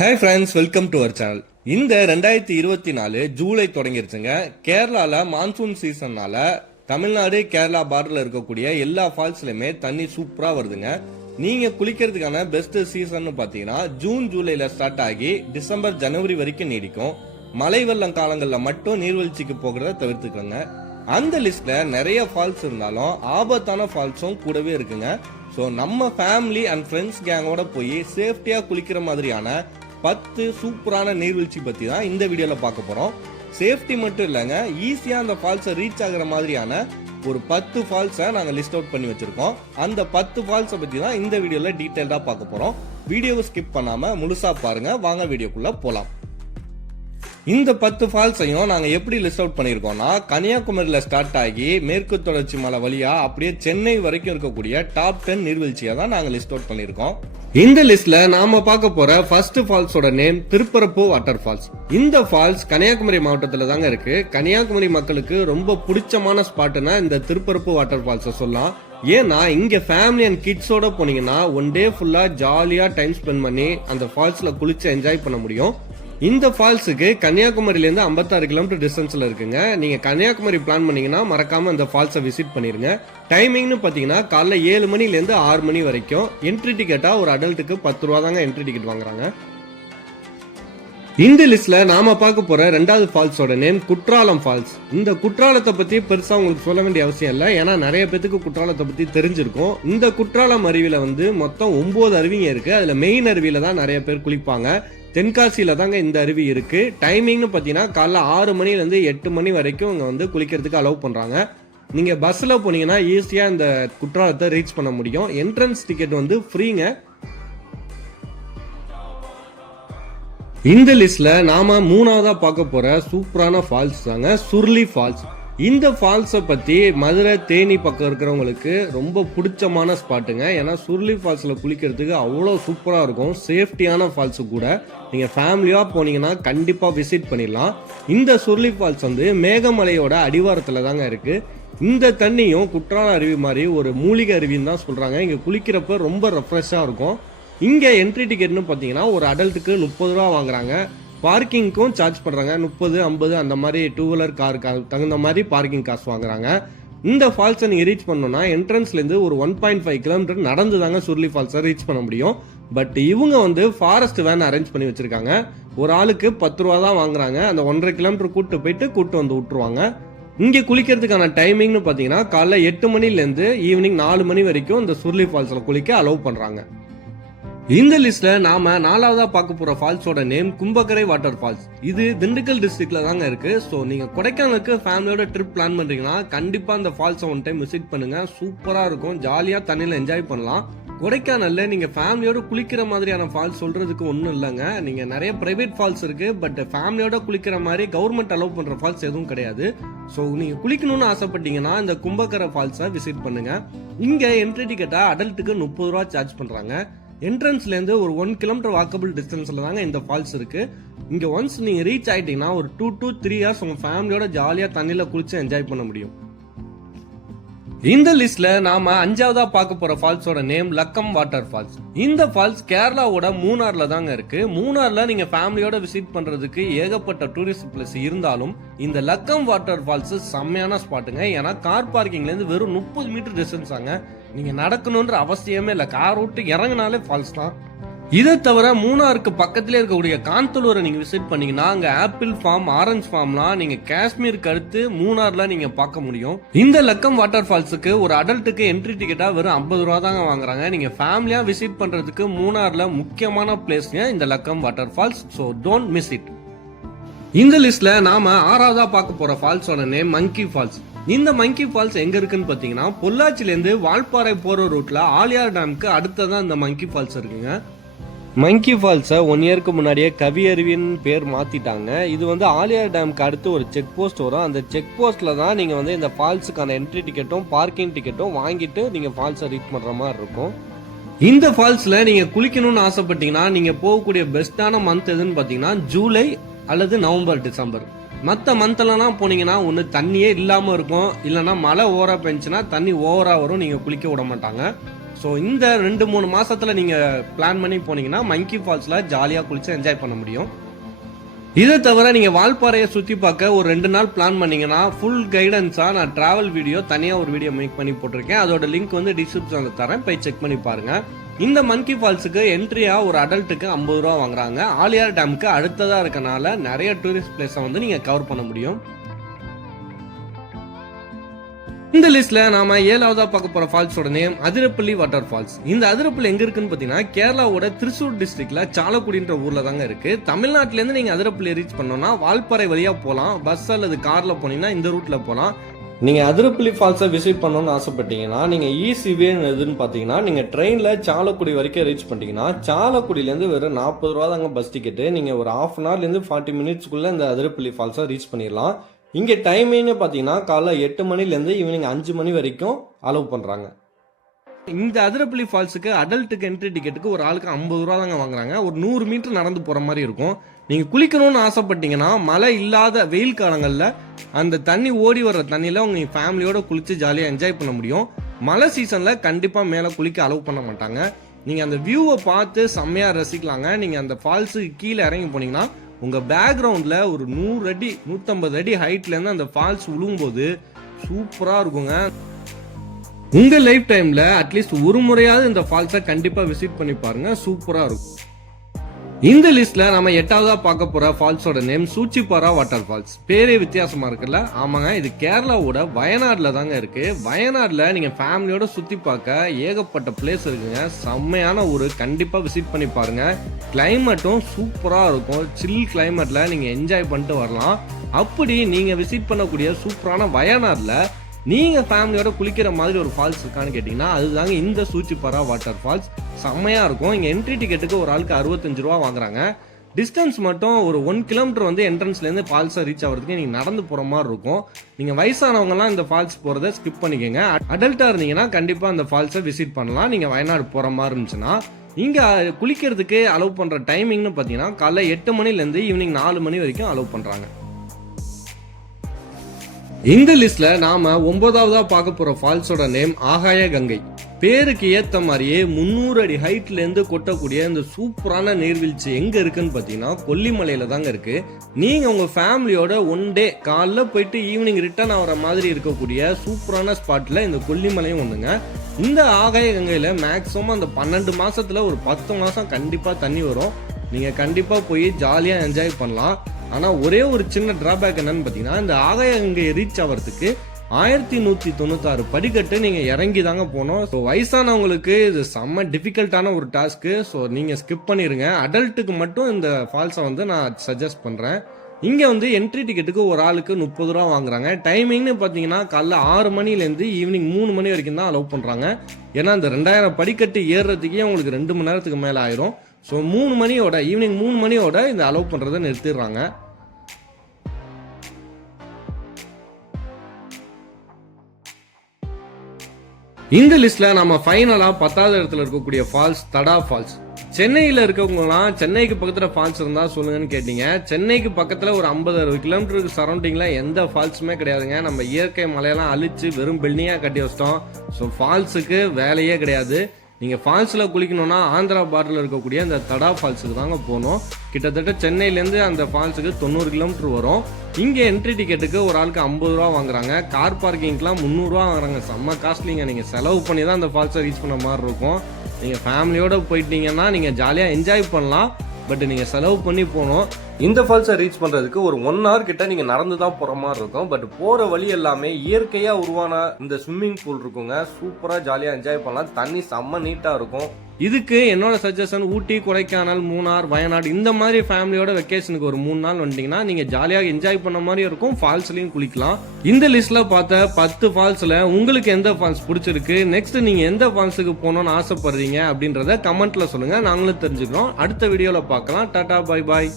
Hi friends, welcome to our channel. இந்த 2024 ஜூலை தொடங்கிருச்சுங்க. கேரளால monsoon சீசன்னால Tamil Nadu Kerala பார்டர்ல இருக்கக்கூடிய எல்லா ஃபால்ஸ்லயுமே தண்ணி சூப்பரா வருதுங்க. நீங்க குளிக்கிறதுக்கான பெஸ்ட் சீசன் பாத்தீங்கன்னா ஜூன் ஜூலைல ஸ்டார்ட் ஆகி டிசம்பர் ஜனவரி வரைக்கும் நீடிக்கும். மழை வெள்ளம் காலங்கள்ல மட்டும் நீர்வீழ்ச்சிக்கு போகிறத தவிர்த்துக்கோங்க. அந்த லிஸ்ட்ல நிறைய ஃபால்ஸ் இருந்தாலும் ஆபத்தான ஃபால்ஸும் கூடவே இருக்குங்க. ஸோ நம்ம ஃபேமிலி அண்ட் ஃப்ரெண்ட்ஸ் கேங்கோட போய் சேஃப்டியா குளிக்கிற மாதிரியான 10 சூப்பரான நீர்வீழ்ச்சி பத்தி தான் இந்த வீடியோல பார்க்க போறோம். சேஃப்டி மட்டும் இல்லைங்க, ஈஸியா அந்த ஃபால்ஸை ரீச் ஆகிற மாதிரியான ஒரு 10 ஃபால்ஸை நாங்க லிஸ்ட் அவுட் பண்ணி வச்சிருக்கோம். அந்த 10 ஃபால்ஸை பத்தி தான் இந்த வீடியோல டீடைல்டா பார்க்க போறோம். வீடியோவை ஸ்கிப் பண்ணாம முழுசா பாருங்க. வாங்க வீடியோக்குள்ள போலாம். இந்த 10 ஃபால்ஸையும் நாங்க எப்படி லிஸ்ட் அவுட் பண்ணிருக்கோம்னா, கன்னியாகுமரியில ஸ்டார்ட் ஆகி மேற்கு தொடர்ச்சி மலை வழியா அப்படியே சென்னை வரைக்கும் இருக்கக்கூடிய டாப் 10 நீர்வீழ்ச்சியா தான் நாங்க லிஸ்ட் அவுட் பண்ணிருக்கோம். இந்த லிஸ்ட்ல நாம பார்க்க போற ஃபர்ஸ்ட் ஃபால்ஸோட நேம் திருப்பரப்பு வாட்டர் ஃபால்ஸ். இந்த ஃபால்ஸ் கன்னியாகுமரி மாவட்டத்துல தாங்க இருக்கு. கன்னியாகுமரி மக்களுக்கு ரொம்ப பிடிச்சமான ஸ்பாட்னா இந்த திருப்பரப்பு வாட்டர் ஃபால்ஸை சொல்லலாம். ஏன்னா இங்க ஃபேமிலி அண்ட் கிட்ஸோட போனீங்கன்னா ஒன் டே ஃபுல்லா ஜாலியா டைம் ஸ்பெண்ட் பண்ணி அந்த ஃபால்ஸ்ல குளிச்சு என்ஜாய் பண்ண முடியும். இந்த ஃபால்ஸுக்கு கன்னியாகுமரியில இருந்து 56 கிலோமீட்டர் டிஸ்டன்ஸ்ல இருக்குங்க. நீங்க கன்னியாகுமரி பிளான் பண்ணீங்கன்னா மறக்காம இந்த ஃபால்ஸை விசிட் பண்ணிருங்க. டைமிங்னு பாத்தீங்கன்னா காலைல 7 மணில இருந்து 6 மணி வரைக்கும். என்ட்ரி டிக்கெட்டா ஒரு அடல்ட்டுக்கு 10 ரூபா தாங்க என்ட்ரி டிக்கெட் வாங்குறாங்க. இந்த லிஸ்ட்ல நாம பார்க்க போற ரெண்டாவது ஃபால்ஸோட நேம் குற்றாலம் ஃபால்ஸ். இந்த குற்றாலத்தை பத்தி பெருசா உங்களுக்கு சொல்ல வேண்டிய அவசியம் இல்லை, ஏன்னா நிறைய பேத்துக்கு குற்றாலத்தை பத்தி தெரிஞ்சிருக்கும். இந்த குற்றாலம் அருவியில மொத்தம் 9 அருவிங்க இருக்கு. அதுல மெயின் அருவியில தான் நிறைய பேர் குளிப்பாங்க. தென்காசியில தாங்க இந்த அருவி இருக்கு. டைமிங்னு பாத்தீங்கன்னா காலைல 6 மணில இருந்து 8 மணி வரைக்கும் இங்க குளிக்கிறதுக்கு அலோவ் பண்றாங்க. நீங்க பஸ்ல போனீங்கன்னா ஈஸியா இந்த குற்றாலத்தை ரீச் பண்ண முடியும். என்ட்ரன்ஸ் டிக்கெட் ஃப்ரீங்க. இந்த லிஸ்ட்ல நாம மூணாவதா பார்க்க போற சூப்பரான ஃபால்ஸ் தாங்க சுருளி ஃபால்ஸ். இந்த ஃபால்ஸை பத்தி மதுரை தேனி பக்கம் இருக்கிறவங்களுக்கு ரொம்ப பிடிச்சமான ஸ்பாட்டுங்க. ஏன்னா சுருளி ஃபால்ஸ்ல குளிக்கிறதுக்கு அவ்வளோ சூப்பரா இருக்கும். சேஃப்டியான ஃபால்ஸு கூட. நீங்க ஃபேமிலியா போனீங்கன்னா கண்டிப்பா விசிட் பண்ணிடலாம். இந்த சுருளி ஃபால்ஸ் மேகமலையோட அடிவாரத்துல தாங்க இருக்கு. இந்த தண்ணியும் குற்றால அருவி மாதிரி ஒரு மூலிகை அருவின்னு தான் சொல்றாங்க. இங்க குளிக்கிறப்ப ரொம்ப ரெஃப்ரெஷ்ஷா இருக்கும். இங்க என்ட்ரி டிக்கெட்னு பாத்தீங்கன்னா ஒரு அடல்ட்டுக்கு 30 ரூபா வாங்குறாங்க. பார்க்கிங்க்கும் சார்ஜ் பண்றாங்க. 30, 50 அந்த மாதிரி 2 வீலர் காருக்கு தகுந்த மாதிரி பார்க்கிங் காசு வாங்குறாங்க. இந்த ஃபால்ஸை நீங்க ரீச் பண்ணணும்னா என்ட்ரன்ஸ்ல இருந்து ஒரு 1.5 கிலோமீட்டர் நடந்து தாங்க சுருளி ஃபால்ஸை ரீச் பண்ண முடியும். பட் இவங்க ஃபாரஸ்ட் வேன் அரேஞ்ச் பண்ணி வச்சிருக்காங்க. ஒரு ஆளுக்கு 10 ரூபா தான் வாங்குறாங்க. அந்த 1.5 கிலோமீட்டர் கூட்டு வந்து விட்டுருவாங்க. இங்க குளிக்கிறதுக்கான டைமிங்னு பாத்தீங்கன்னா காலைல 8 மணில இருந்து ஈவினிங் 4 மணி வரைக்கும் இந்த சுருளி ஃபால்ஸ்ல குளிக்க அலோவ் பண்றாங்க. இந்த லிஸ்ட்ல நாம நாலாவதா பார்க்க போற ஃபால்ஸோட நேம் கும்பக்கரை வாட்டர் ஃபால்ஸ். இது திண்டுக்கல் டிஸ்ட்ரிக்ட்ல தாங்க இருக்கு. ஸோ நீங்க கொடைக்கானலுக்கு ஃபேமிலியோட ட்ரிப் பிளான் பண்றீங்கன்னா கண்டிப்பா இந்த ஃபால்ஸை ஒன் டைம் விசிட் பண்ணுங்க. சூப்பரா இருக்கும். ஜாலியா தண்ணியில என்ஜாய் பண்ணலாம். கொடைக்கானல்ல நீங்க ஃபேமிலியோட குளிக்கிற மாதிரியான ஃபால்ஸ் சொல்றதுக்கு ஒன்றும் இல்லைங்க. நீங்க நிறைய பிரைவேட் ஃபால்ஸ் இருக்கு. பட் ஃபேமிலியோட குளிக்கிற மாதிரி கவர்மெண்ட் அலோவ் பண்ற ஃபால்ஸ் எதுவும் கிடையாது. ஸோ நீங்க குளிக்கணும்னு ஆசைப்பட்டீங்கன்னா இந்த கும்பக்கரை ஃபால்ஸை விசிட் பண்ணுங்க. இங்க என்ட்ரி டிக்கெட்டா அடல்ட்டுக்கு 30 ரூபா சார்ஜ் பண்றாங்க. என்ட்ரன்ஸ்ல இருந்து ஒரு 1 கிலோமீட்டர் வாக்கபிள் டிஸ்டன்ஸ்ல தாங்க இந்த ஃபால்ஸ் இருக்கு. இங்க ஒன்ஸ் நீங்க ரீச் ஆயிட்டீங்கன்னா ஒரு 2 to 3 ஹவர்ஸ் உங்க ஃபேமிலியோட ஜாலியா தண்ணியில குளிச்சு என்ஜாய் பண்ண முடியும். இந்த லிஸ்ட்ல நாம 5ஆவதா பார்க்க போற ஃபால்ஸோட நேம் லக்கம் வாட்டர் ஃபால்ஸ். இந்த ஃபால்ஸ் கேரளாவோட மூணார்ல தாங்க இருக்கு. மூணார்ல நீங்க ஃபேமிலியோட விசிட் பண்றதுக்கு ஏகப்பட்ட டூரிஸ்ட் பிளேஸ் இருந்தாலும் இந்த லக்கம் வாட்டர் ஃபால்ஸ் செம்மையான ஸ்பாட்டுங்க. ஏன்னா கார் பார்க்கிங்ல இருந்து வெறும் 30 மீட்டர் டிஸ்டன்ஸ் ஆங்க. நீங்க நடக்கணும்ன்ற அவசியமே இல்ல. கார் விட்டு இறங்கினாலே ஃபால்ஸ் தான். இதை தவிர மூணாருக்கு பக்கத்திலே இருக்கக்கூடிய காந்தலூரை நீங்க விசிட் பண்ணீங்கன்னா அங்க ஆப்பிள் ஃபார்ம், ஆரஞ்சு ஃபார்ம்லாம் நீங்க காஷ்மீருக்கு அடுத்து மூணார்ல நீங்க பார்க்க முடியும். இந்த லக்கம் வாட்டர் ஃபால்ஸுக்கு ஒரு அடல்ட்டுக்கு என்ட்ரி டிக்கெட்டா வெறும் 50 ரூபா தாங்க வாங்குறாங்க. நீங்க ஃபேமிலியா விசிட் பண்றதுக்கு மூணார்ல முக்கியமான பிளேஸ்ங்க இந்த Lakkam water falls. So don't miss it. இந்த லிஸ்ட்ல நாம 6ஆவதா பார்க்க போற ஃபால்ஸோட நேம் மங்கி ஃபால்ஸ். இந்த மங்கி ஃபால்ஸ் எங்க இருக்குன்னு பாத்தீங்கன்னா பொள்ளாச்சில இருந்து வால்பாறை போற ரூட்ல ஆலியார் டேம்க்கு அடுத்ததான் இந்த மங்கி ஃபால்ஸ் இருக்குங்க. மங்கி ஃபால்ஸை 1 இயருக்கு முன்னாடியே கவி அருவின்னு பேர் மாத்திட்டாங்க. இது ஆலியார் டேம்க்கு அடுத்து ஒரு செக் போஸ்ட் வரும். அந்த செக் போஸ்ட்ல தான் நீங்க இந்த ஃபால்ஸுக்கான என்ட்ரி டிக்கெட்டும் பார்க்கிங் டிக்கெட்டும் வாங்கிட்டு நீங்க ஃபால்ஸை ரீச் பண்ற மாதிரி இருக்கும். இந்த ஃபால்ஸ்ல நீங்க குளிக்கணும்னு ஆசைப்பட்டீங்கன்னா நீங்க போகக்கூடிய பெஸ்டான மந்த் எதுன்னு பாத்தீங்கன்னா ஜூலை அல்லது நவம்பர், டிசம்பர். மற்ற மந்த்லாம் போனீங்கன்னா ஒன்று தண்ணியே இல்லாமல் இருக்கும், இல்லைன்னா மழை ஓவரா பெஞ்சுன்னா தண்ணி ஓவரா வரும், நீங்கள் குளிக்க விட மாட்டாங்க. ஸோ இந்த 2-3 மாசத்துல நீங்க பிளான் பண்ணி போனீங்கன்னா மங்கி ஃபால்ஸ்ல ஜாலியா குளிச்சு என்ஜாய் பண்ண முடியும். இதை தவிர நீங்க வால்பாறையை சுத்தி பார்க்க ஒரு 2 நாள் பிளான் பண்ணீங்கன்னா ஃபுல் கைடன்ஸா நான் டிராவல் வீடியோ தனியா ஒரு வீடியோ மேக் பண்ணி போட்டிருக்கேன். அதோட லிங்க் வந்து டிஸ்கிரிப்ஷன்ல தரேன், போய் செக் பண்ணி பாருங்க. இந்த மங்கி ஃபால்ஸுக்கு என்ட்ரியா ஒரு அடல்ட்டுக்கு 50 ரூபா வாங்குறாங்க. ஆலியார் டேமுக்கு அடுத்ததா இருக்கனால நிறைய டூரிஸ்ட் பிளேஸை வந்து நீங்க கவர் பண்ண முடியும். இந்த லிஸ்ட்ல நாம 7வதா பார்க்க போற ஃபால்ஸோட நேம் அதிரப்பள்ளி வாட்டர் ஃபால்ஸ். இந்த அதிரப்பள்ளி எங்க இருக்குன்னு பாத்தீங்கன்னா கேரளாவோட திருச்சூர் டிஸ்ட்ரிக்ட்ல சாலக்குடின்ற ஊர்ல தாங்க இருக்கு. தமிழ்நாட்டுல இருந்து நீங்க அதிரப்பள்ளி ரீச் பண்ணோம்னா வால்பாறை வழியா போலாம், பஸ் அல்லது கார்ல போனீங்கன்னா இந்த ரூட்ல போலாம். நீங்க அதிரப்பள்ளி ஃபால்ஸை விசிட் பண்ணணும்னு ஆசைப்பட்டீங்கன்னா நீங்க ஈஸி வே எதுன்னு பாத்தீங்கன்னா நீங்க ட்ரெயின்ல சாலக்குடி வரைக்கும் ரீச் பண்ணிட்டீங்கன்னா சாலக்குடியில இருந்து வெறும் 40 ரூபா தாங்க பஸ் டிக்கெட். நீங்க ஒரு ½ hourல இருந்து 40 மினிட்ஸ்க்குள்ள இந்த அதிரப்பள்ளி ஃபால்ஸை ரீச் பண்ணிடலாம். இங்கே டைமிங்னு பார்த்தீங்கன்னா காலைல 8 மணிலேருந்து ஈவினிங் 5 மணி வரைக்கும் அலோவ் பண்ணுறாங்க. இந்த அதிரப்பள்ளி ஃபால்ஸுக்கு அடல்ட்டுக்கு என்ட்ரி டிக்கெட்டுக்கு ஒரு ஆளுக்கு 50 ரூபா தாங்க வாங்குறாங்க. ஒரு 100 மீட்டர் நடந்து போகிற மாதிரி இருக்கும். நீங்கள் குளிக்கணும்னு ஆசைப்பட்டீங்கன்னா மழை இல்லாத வெயில் காலங்களில் அந்த தண்ணி ஓடி வர்ற தண்ணியில் உங்கள் ஃபேமிலியோட குளித்து ஜாலியாக என்ஜாய் பண்ண முடியும். மழை சீசனில் கண்டிப்பாக மேலே குளிக்க அலோவ் பண்ண மாட்டாங்க. நீங்கள் அந்த வியூவை பார்த்து செம்மையாக ரசிக்கலாங்க. நீங்கள் அந்த ஃபால்ஸுக்கு கீழே இறங்கி போனீங்கன்னா உங்க பேக்ரவுண்ட்ல ஒரு 100 அடி 150 அடி ஹைட்ல இருந்து அந்த ஃபால்ஸ் விழும்போது சூப்பரா இருக்குங்க. உங்க லைஃப் டைம்ல அட்லீஸ்ட் ஒரு முறையாவது இந்த ஃபால்ஸை கண்டிப்பா விசிட் பண்ணி பாருங்க, சூப்பரா இருக்கும். இந்த லிஸ்ட்ல நம்ம 8வதா பார்க்க போற ஃபால்ஸோட நேம் சூச்சிப்பாரா வாட்டர் ஃபால்ஸ். பேரே வித்தியாசமா இருக்குல்ல? ஆமாங்க, இது கேரளாவோட வயநாடுல தாங்க இருக்கு. வயநாடுல நீங்க ஃபேமிலியோட சுத்தி பார்க்க ஏகப்பட்ட பிளேஸ் இருக்குங்க. செம்மையான ஊரு, கண்டிப்பா விசிட் பண்ணி பாருங்க. கிளைமேட்டும் சூப்பரா இருக்கும். சில் கிளைமேட்ல நீங்க என்ஜாய் பண்ணிட்டு வரலாம். அப்படி நீங்க விசிட் பண்ணக்கூடிய சூப்பரான வயநாடுல நீங்க ஃபேமிலியோட குளிக்கிற மாதிரி ஒரு ஃபால்ஸ் இருக்கான்னு கேட்டீங்கன்னா அதுதாங்க இந்த சூச்சிப்பாரா வாட்டர் ஃபால்ஸ். செம்மையா இருக்கும். இங்க என்ட்ரி டிக்கெட்டுக்கு ஒரு ஆளுக்கு 65 ரூபா வாங்குறாங்க. டிஸ்டன்ஸ் மட்டும் ஒரு 1 கிலோமீட்டர் வந்து என்ட்ரன்ஸ்ல இருந்து ஃபால்ஸை ரீச் ஆகிறதுக்கு நீங்க நடந்து போற மாதிரி இருக்கும். நீங்க வயசானவங்க எல்லாம் இந்த ஃபால்ஸ் போறதை ஸ்கிப் பண்ணிக்கோங்க. அடல்ட்டா இருந்தீங்கன்னா கண்டிப்பா அந்த ஃபால்ஸை விசிட் பண்ணலாம். நீங்க வயநாடு போற மாதிரி இருந்துச்சுன்னா இங்க குளிக்கிறதுக்கு அலோவ் பண்ற டைமிங்னு பாத்தீங்கன்னா காலைல 8 மணில இருந்து ஈவினிங் 4 மணி வரைக்கும் அலோவ் பண்றாங்க. இந்த லிஸ்ட்ல நாம 9வதா பார்க்க போற ஃபால்ஸோட நேம் ஆகாய கங்கை. பேருக்கு ஏத்த மாதிரியே 300 அடி ஹைட்ல இருந்து கொட்டக்கூடிய இந்த சூப்பரான நீர்வீழ்ச்சி எங்க இருக்குன்னு பாத்தீங்கன்னா கொல்லிமலையில தாங்க இருக்கு. நீங்க உங்க ஃபேமிலியோட 1 டே காலைல போயிட்டு ஈவினிங் ரிட்டர்ன் ஆகிற மாதிரி இருக்கக்கூடிய சூப்பரான ஸ்பாட்ல இந்த கொல்லிமலையும் ஒண்ணுங்க. இந்த ஆகாய கங்கையில மேக்சிமம் அந்த 12 மாசத்துல ஒரு 10 மாசம் கண்டிப்பா தண்ணி வரும். நீங்க கண்டிப்பா போய் ஜாலியா என்ஜாய் பண்ணலாம். ஆனா ஒரே ஒரு சின்ன டிராபேக் என்னன்னு பாத்தீங்கன்னா இந்த ஆகாய கங்கையை ரீச் ஆகிறதுக்கு 1196 படிக்கட்டு நீங்க இறங்கி தாங்க போனோம். ஸோ வயசானவங்களுக்கு இது செம்ம டிஃபிகல்ட்டான ஒரு டாஸ்க்கு. ஸோ நீங்க ஸ்கிப் பண்ணிருங்க. அடல்ட்டுக்கு மட்டும் இந்த ஃபால்ஸை வந்து நான் சஜஸ்ட் பண்றேன். இங்க வந்து என்ட்ரி டிக்கெட்டுக்கு ஒரு ஆளுக்கு 30 ரூபா வாங்குறாங்க. டைமிங்னு பாத்தீங்கன்னா காலைல 6 மணிலேருந்து ஈவினிங் 3 மணி வரைக்கும் தான் அலோவ் பண்றாங்க. ஏன்னா இந்த 2000 படிக்கட்டு ஏறுறதுக்கே உங்களுக்கு 2 மணி நேரத்துக்கு மேல ஆயிரும். ஸோ ஈவினிங் 3 மணியோட இந்த அலோவ் பண்றதை நிறுத்திடுறாங்க. இந்த லிஸ்ட்ல நம்ம ஃபைனலா 10வது இடத்துல இருக்கக்கூடிய ஃபால்ஸ் தடா ஃபால்ஸ். சென்னையில இருக்கவங்கலாம் சென்னைக்கு பக்கத்துல ஃபால்ஸ் இருந்தா சொல்லுங்கன்னு கேட்டீங்க. சென்னைக்கு பக்கத்துல ஒரு 50-60 கிலோமீட்டருக்கு சரௌண்டிங்ல எந்த ஃபால்ஸுமே கிடையாதுங்க. நம்ம இயற்கை மலையெல்லாம் அழிச்சு வெறும் பில்டிங்கா கட்டி வச்சிட்டோம். ஸோ ஃபால்ஸுக்கு வேலையே கிடையாது. நீங்க ஃபால்ஸ்ல குளிக்கணும்னா ஆந்திரா பார்டர்ல இருக்கக்கூடிய இந்த தடா ஃபால்ஸுக்கு தாங்க போகணும். கிட்டத்தட்ட சென்னையிலேருந்து அந்த ஃபால்ஸுக்கு 90 கிலோமீட்டர் வரும். இங்க என்ட்ரி டிக்கெட்டுக்கு ஒரு ஆளுக்கு 50 ரூபா வாங்குறாங்க. கார் பார்க்கிங்க்குலாம் 300 ரூபா வாங்குறாங்க. செம்ம காஸ்ட்லிங்க. நீங்க செலவு பண்ணி தான் அந்த ஃபால்ஸை ரீச் பண்ண மாதிரி இருக்கும். நீங்க ஃபேமிலியோட போயிட்டீங்கன்னா நீங்க ஜாலியா என்ஜாய் பண்ணலாம். பட் நீங்க செலவு பண்ணி போகணும். இந்த ஃபால்ஸை ரீச் பண்றதுக்கு ஒரு 1 hour கிட்ட நீங்க நடந்து தான் போற மாதிரி இருக்கும். பட் போற வழி எல்லாமே இயற்கையா உருவான இந்த ஸ்விம்மிங் பூல் இருக்குங்க. சூப்பரா ஜாலியா என்ஜாய் பண்ணலாம். தண்ணி செம்ம நீட்டா இருக்கும். இதுக்கு என்னோட சஜஷன் ஊட்டி, கொடைக்கானல், மூணார், வயநாடு இந்த மாதிரி ஃபேமிலியோட வெக்கேஷனுக்கு ஒரு 3 நாள் வந்துட்டீங்கன்னா நீங்க ஜாலியா என்ஜாய் பண்ண மாதிரி இருக்கும். ஃபால்ஸ்லயும் குளிக்கலாம். இந்த லிஸ்ட்ல பார்த்த 10 ஃபால்ஸ்ல உங்களுக்கு எந்த ஃபால்ஸ் பிடிச்சிருக்கு, நெக்ஸ்ட் நீங்க எந்த ஃபால்ஸுக்கு போகணும்னு ஆசைப்படுறீங்க அப்படின்றத கமெண்ட்ல சொல்லுங்க. நாங்களும் தெரிஞ்சுக்கிறோம். அடுத்த வீடியோல பார்க்கலாம். Tata, bye bye.